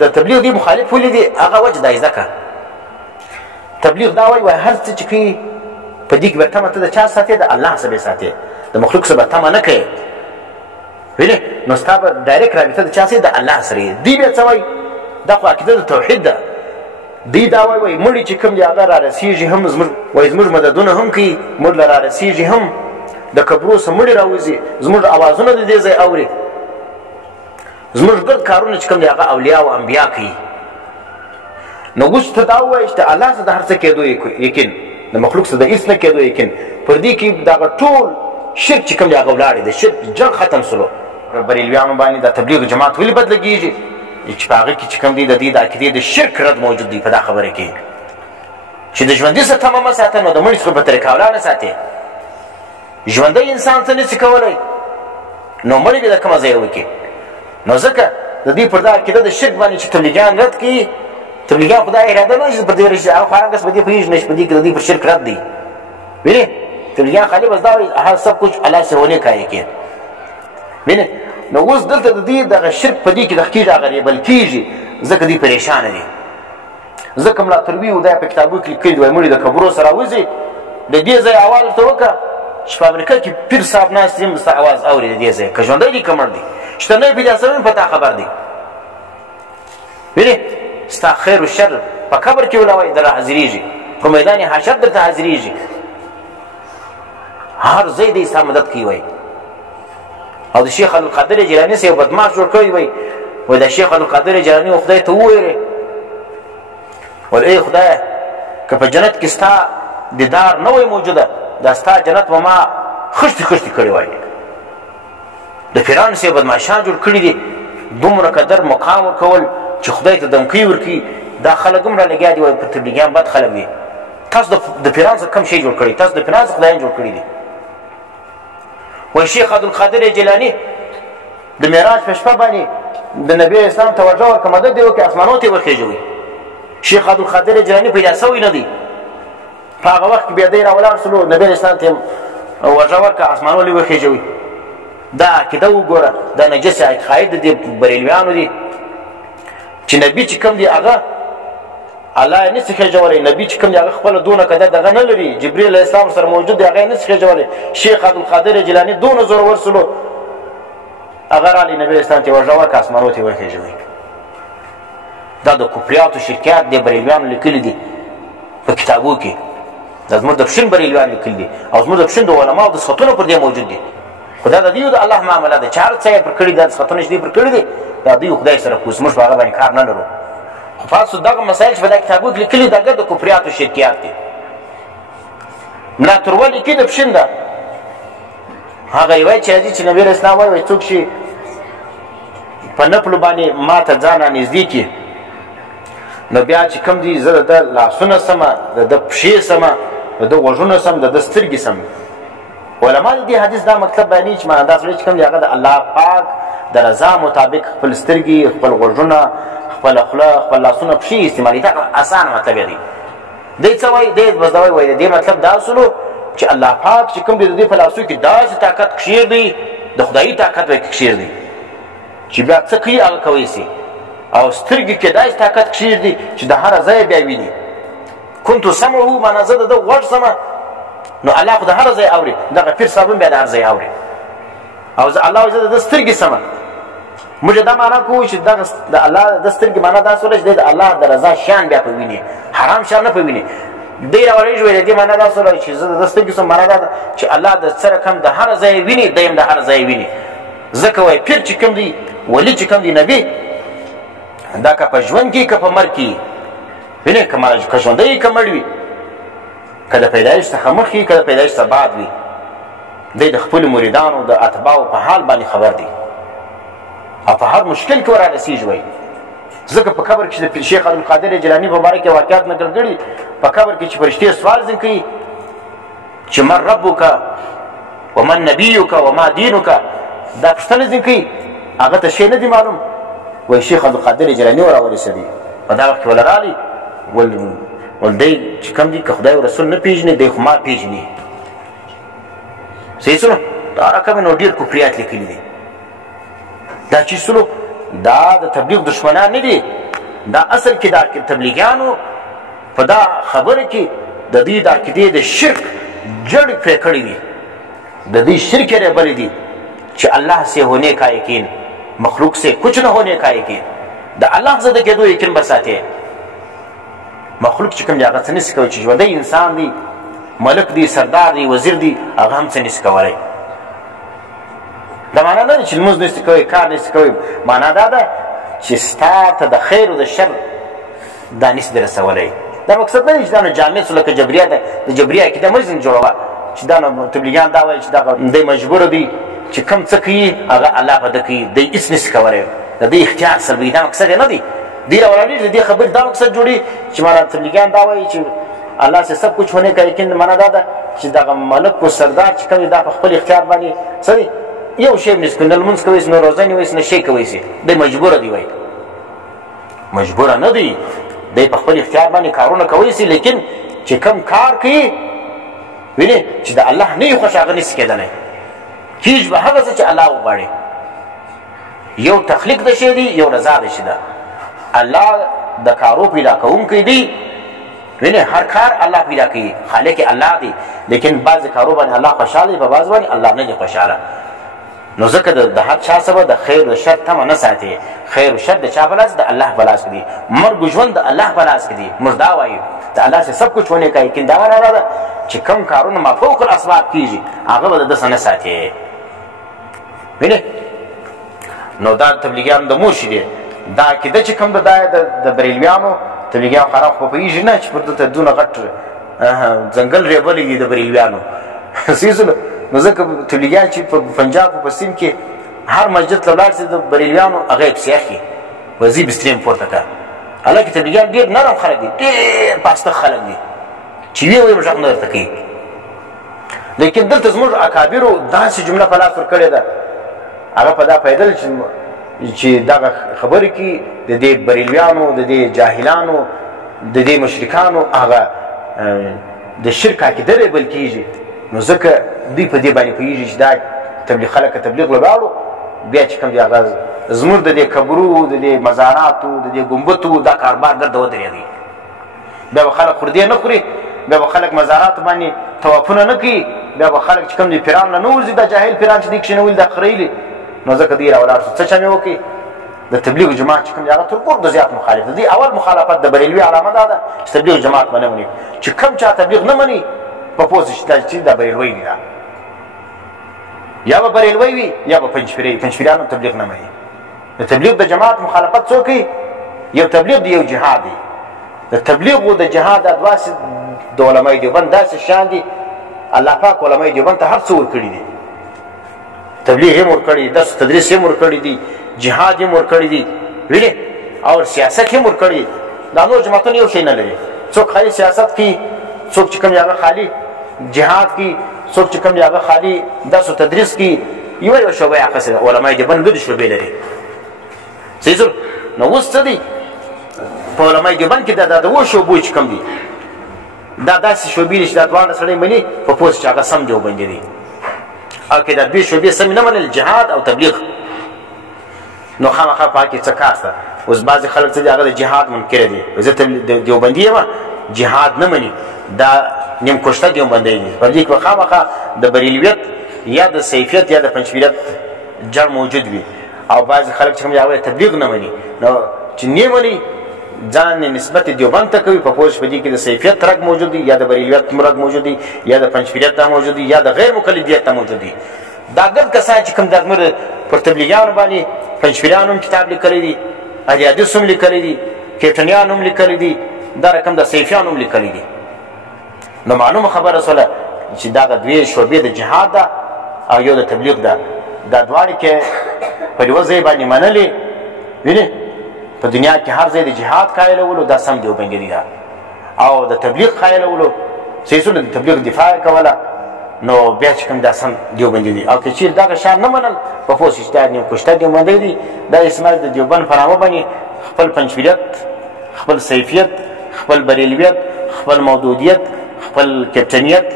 د تبلیغ دی مخالف ولې دی هغه وجه دا زده که تبلیغ دا وایي هر څه چې کوي په دې کې به تمه ته د چا ساتې د الله څخه به ساتې د مخلوق څخه به تمه نه کوې وینې نو ستا به ډایرکټ رابطه د چا سره د الله سره یې دوی بیا څه وایي دا خو عقیده د توحید ده دوی دا وایي مړي چې کوم دي هغه رارسېږي هم زموږ مددونه هم کوي موږ له رارسېږي هم د قبرو څخه مړي راوځي زموږ اوازونه د دې ځای اوري زموږ ګرد کارونه چې کوم دي هغه اولیا او انبیا کوي نو اوس ته دا ووایې چې د الله څخه د هر څه کېدو یقین د مخلوق څخه د هېڅ نه کېدو یقین پر دې کې دغه ټول شرک چې کوم دی هغه ولاړې د شرک جنګ ختم سلو بریلویانو باندې د تبلیغ جماعت ولې بد لګېږي چې په هغه کې چې کوم دی د دې د عقیدې د شرک رد موجود دی په دا خبره کې چې د ژوندي څخه تمه مه ساته نو د مړي څخه په طریقه ولاړ نه ساتې ژوندی انسان څه نشي کولی نو مړي به د کومه ځای وکړي نو ځکه د دې پر دا عقیده د شرک باندې چې تبلیغیان رد کوي تبلیغیان خو دا اراده نه لري چې پر دې راشي هغه خو هر کس په دې پوهېږي نه چې په دې کې د دې پر شرک رد دی وینې تبلیغیان خالی بس دا وایي هر سب کچھ الله سے ہونے کا یقین وینې نو اوس دلته د دې دغه شرک په دې کې دغه کېږي هغه ریبل کېږي ځکه دوی پریشانه دي ځکه ملا تروي و دا په کتابو کې لیکلي دي وایي مړي د قبرو سره راوځي د دې ځای اواز ورته وکړه چې په امریکا کې پیر صاحب ناست دي ستا اواز اوري د دې ځای که ژوندی دي که مړ دي شتنی پیدا سوی په تا خبر دی وینې ستا خیر و شر په قبر کې ولوایي در حاضرېږي په میدان حشر درته حاضرېږي هر ځای دی ستا مدد کوي وایي او د شیخ عبدالقادر جیلاني سه یو بدماش جوړ کړی وایي د شیخ عبدالقادر جیلاني و خدای ته وویلې ویل ای خدایه که په جنت کې ستا دیدار نه وی موجوده دا ستا جنت به ما خشتې خشتې کړی وایي د پیرانو سه بدماشان جوړ کړي دي دومره قدر مقام ورکول چې خدای ته دمکۍ ورکړي دا خلک هم رالګیا دي وایي په تبلیغیان بد خلک دي تاسو د پیرانو څخه کوم شی جوړ کړی تاسو د پیرانو څخه خدایان جوړ کړي دي وایي شیخ عبدالقادر جیلاني د معراج په شپه باندې د نبي اسلام توجه ورکړه مدد دې وکړي اسمانو ته یې وخېژوي شیخ عبدالقادر جیلاني پیدا سوی نه دی په هغه وخت کې بیا دی راولاړ سلو نبي اسلام ته یې وجه ورکړه اسمانو له یې وخېژوي دا عقیده وګوره دا نجس عقاید د بریلویانو دي چې نبي چې کوم دی هغه الله یې نسي خېژولی نبي چې کوم دی هغه خپله دونه قدر دغه نه لري جبریل علیه السلام سره موجود دی هغه یې نسي خېژولی شیخ عبدالقادر جیلاني دونه زورور سلو هغه رالی نبي اسلام ته یې وژه ورکړه اسمانو ته یې وخېژوي دا د کفریات و شرکیات د بریلویانو لیکلي دي په کتابو کې دا زموږ د پښین بریلویان لیکلي دي او زموږ د پښین د علماو د صفتونه پر دې موجود دي خو دا د دوی د الله معامله ده چې هر څه یې پر کړي دا صفتونه چې دوی پر کړي دي دا دوی خدای سره خو زموږ په هغه باندې کار نه لرو خو تاسو دغه مسایل چې په دا کتابو کې لیکلي دا د کفریات و شرکیات دي ملا تروه لیکي د پښین ده هغه یې وایي چې راځي چې نبي اسلام وایي څوک شي په نفلو باندې ما ته ځان رانږدې کړي نو بیا چې کوم دي زه د ده لاسونه سمه د ده پښې سمه د ده غوږونه سم د ده سترګې سم علما د دې حدیث دا مطلب بیانوي چې دا سړی چې کوم دی هغه د الله پاک د رضا مطابق خپل سترګې خپل غوږونه خپله خوله خپل لاسونه پښې استعمالوي دا اسانه مطلب دی دی څه وایي دی بس دا وایي د دې مطلب دا سلو چې الله پاک چې کوم دی د دې په لاسو کې داسې طاقت کښیر دی د خدایي طاقت به کښیر دی چې بیا څه کوي هغه کوی سي او سترګې کې داسې طاقت کښیر دی چې د هره ځایه بیا ویني کنتو سمعه معنا زه د ده غوږ سمه نو الله خو د هر ځای اوري دغه پیر صاحب هم بیا د هر ځای اوري او الله وایي زه د ده سترګې سمه موږ دا معنا کوو چې دغه د الله د سترګې معنا داسې وله چې دی د الله د رضا شیان بیا په ویني حرام شیان نه په ویني دی راوړېږي وایي د دې معنا داسې وله چې زه د ده سترګې سم معنا دا ده چې الله د څه رقم د هر ځای ویني دی هم د هر ځای ویني ځکه وایي پیر چې کوم دی ولي چې کوم دی نبي دا که په ژوند کې که په مرګ کې وینې که ژوندی که مړ وي که د پیدایش څخه مخکې که د پیدایش څخه بعد وي دی د خپلو مریدانو د اتباعو په حال باندې خبر دی او په هر مشکل کې ورارسېږي وایي ځکه په قبر کې د شیخ عبدالقادر جیلاني په باره کې واقعات نقل کړي په قبر کې چې فرشتې سوال ځین کوي چې من ربک ومن نبیک وما دینک دا پوښتنه ځین کوي هغه ته شی نه دی معلوم وایي شیخ عبدالقادر جیلاني ورورسېدی په دا وخت کې وله رالی ول دی چې کوم دی که خدای او رسول نه پېژني دی خو ما پېژني صحیح سلو دا رقم نو ډېر کفریات لیکلي دي دا چې سلو دا د تبلیغ دشمنان نه دي دا اصل کې دا تبلیغیانو په دا خبره کې د دې د عقیدې د شرک جڑ پرې کړی دي د دې شرک یې بلې دي چې الله سے ہونے کا یقین مخلوق سے کچھ نہ ہونے کا یقین د الله زده کېدو یقین بساتې مخلوق چې کوم هغه څه نشي کولی چې ژوندی انسان دی ملک دی سردار دی وزیر دی هغه هم څه نشي کولی دا معنا نه ده چې لمونځ نشي کوی کار نشي کوی معنا دا ده چې ستا ته د خیر او د شر دا نشي در رسولی دا مقصد نه دی چې دا نو جامع سو لکه جبریه ده د جبریه عقیده مه ځینې جوړوه چې دا نو تبلیغیان دا وایي چې دغه دی مجبور دی چې کوم څه کوي هغه الله به ده کوي دی هېڅ نشي کولی د دې اختیار سلبوي دا مقصد یې نه دی دی راولاړېږي د دې خبرې دا مقصد جوړي چې مانا تبلیغیان دا وایي چې الله سے سب کچھ ہونے کا یقین معنا دا ده چې دغه ملک و سردار چې کوم دی دا په خپل اختیار باندې څه دی یو شی هم نشي کولی نه لمونځ کوی سي نه روژه نیوی سي نه شی کوی سي دی مجبوره دی وایي مجبوره نه دی دی په خپل اختیار باندې کارونه کوی سي لیکن چې کوم کار کوي وینې چې د الله نه یې خوښ هغه نشي کېدلی کیږي به هغه څه چې الله وغواړي یو تخلیق د شی دی یو رضا د شی ده الله د کارو پیدا کوونکی دی وینې هر کار الله پیدا کوي خالق الله دی لیکن بعض کارو باندې الله خوشحاله دی په بعض باندې الله نه دی خوشحاله نو ځکه د هر چا سبا د خیر او شر تمه نه ساتي خیر او شر د چا په لاس د الله په لاس کې دي مرګ او ژوند د الله په لاس کې دي موږ دا وایو د الله سے سب کچھ ہونے کا یقین دا معنا ده چې کوم کارونه ما فوق الاسباب کیږي هغه به د ده څه نه ساتي وینې نو دا تبلیغیانو د مرشد دی دا عقیده چې کوم ده د بریلویانو تبلیغیان خراب خو پوهېږي نه چې پر دلته دونه غټ ځنګل ریبلی دي د بریلویانو سیزونه نو ځکه تبلیغیان چې په پنجاب په سیم کې هر مسجد ته ولاړ سي د بریلویانو هغه یې پسې اخلي وځي بسترې هم پورته کړه حالانکې تبلیغیان ډېر نرم خلک دي ډېر پاسته خلک دي چې ویې ویې غږ نه درته کوي لیکن دلته زموږ اکابرو داسې جمله په لاس ورکړې ده هغه په دا پیدل چې دغه خبرې کې د دې بریلویانو د دې جاهلانو د دې مشرکانو هغه د شرک عقیده ریبل کېږي نو ځکه دوی په دې باندې پوهېږي چې دا تبلیغ خلک که تبلیغ ولاړو بیا چې کوم دی هغه زموږ د دې قبرو د دې مزاراتو د دې ګمبتو دا کاروبار دلته ودرېږي بیا به خلک خردې نه خوري بیا به خلک مزاراتو باندې طوافونه نه کوي بیا به خلک چې کوم دی پیران نه وځي دا جاهل پیران چې دې کښېنولي دا خریلي نو ځکه دوی راولاړ شو څه چمې وکړي د تبلیغ جماعت چې کوم دی هغه تر ټولو زیات مخالف دی اول مخالفت د بریلوي علامه دا ده چې تبلیغ جماعت به نه مني چې کوم چا تبلیغ نه مني په پوسه چې دا بریلوی دی دا یا به بریلوی وي یا به پنجپیریان هم تبلیغ نه مني د تبلیغ د جماعت مخالفت څوک کوي یو تبلیغ دی یو جهاد دی د تبلیغ او د جهاد دا دواسې د علمای دیوبند داسې شان دي الله پاک علمای دیوبند ته هر څه ورکړي دي تبلیغ هم ورکړي درس تدریس هم ورکړي دي جهاد هم ورکړي دي وینې او سیاست هم ورکړي دا نور جماعتونه یو شی نه لري څوک خالي سیاست کوي څوک چې کوم هغه خالي جهاد کوي څوک چې کوم هغه خالي درس تدریس کوي یو شعبه اخیستې علمای دیوبند ګډې شعبې لري صحیح نو اوس څه دي په علمای دیوبند کې دا د اوو شعبو چې کوم دي دا داسې شعبې دي چې دا دواړه سړی مني په پوس چې هغه سم دیوبندي دي او که دا دوی شعبې سمې نه منل جهاد او تبلیغ نو خامخا په هغه کې څه کار شته اوس بعضې خلک څه دي هغه د جهاد منکره دي زه دیوبندي یم جهاد نه مني دا نیم کشته دیوبندی دي په دې کې به خامخا د بریلویت یا د سیفیت یا د پنجپیریت جړ موجود وي او بعضې خلک چې کوم دي هغه تبلیغ نه مني نو چې نه مني ځان نسبت دیوبند ته کوي په پوه په دې کې د سیفیت رګ موجود دی یا د بریلویت رګ موجود دی یا د پنجپیریت ته موجود دی یا د غیر مقلدیت ته موجود دی دا ګډ کسان چې کوم زموږ پر تبلیغیانو باندې پنجپیریانو هم کتاب لیکلی دي اهل حدیث هم لیکلی دي کیپټنیان هم لیکلی دي دا رقم د سیفیان هم لیکلی دي نو معلومه خبره سوله چې دغه دوې شعبې د جهاد ده او یو د تبلیغ ده دا دواړې کې په یوه ځای باندې منلې وینې په دنیا کې هر ځای د جهاد قایلولو دا سم دیوبندي ده او د تبلیغ قایلولو صحیح د تبلیغ دفاع یې کوله نو بیا چې کوم دا سم دیوبندي دي او که چیرې دغه شیان نه منل په پوه شي چې دا نیم کشته دیوبندی دي دا اسماعیل د دیوبند په نامه باندې خپل پنجپیریت خپل سیفیت خپل بریلویت خپل مودودیت خپل کپټنیت